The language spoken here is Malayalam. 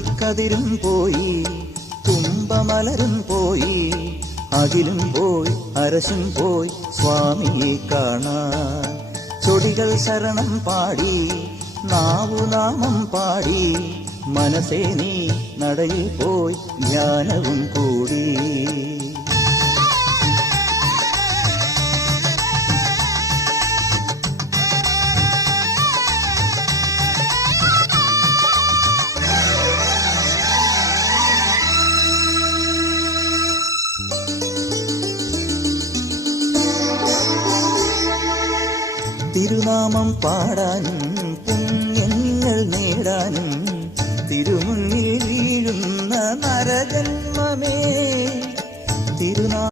തുളസിക്കതിരും പോയി, തുമ്പമലരും പോയി, അകിലും പോയി, അരശും പോയി സ്വാമിയെ കാണാൻ. ചൊടികൾ ശരണം പാടി, നാവുനാമം പാടി, മനസ്സേ നീ നടയിൽ പോയി ധ്യാനവും കൂടി. തിരുനാമം പാടാനും പുണ്യങ്ങൾ നേടാനും തിരുമുന്നിൽ വീഴുന്ന നരജന്മമേ തിരുനാമം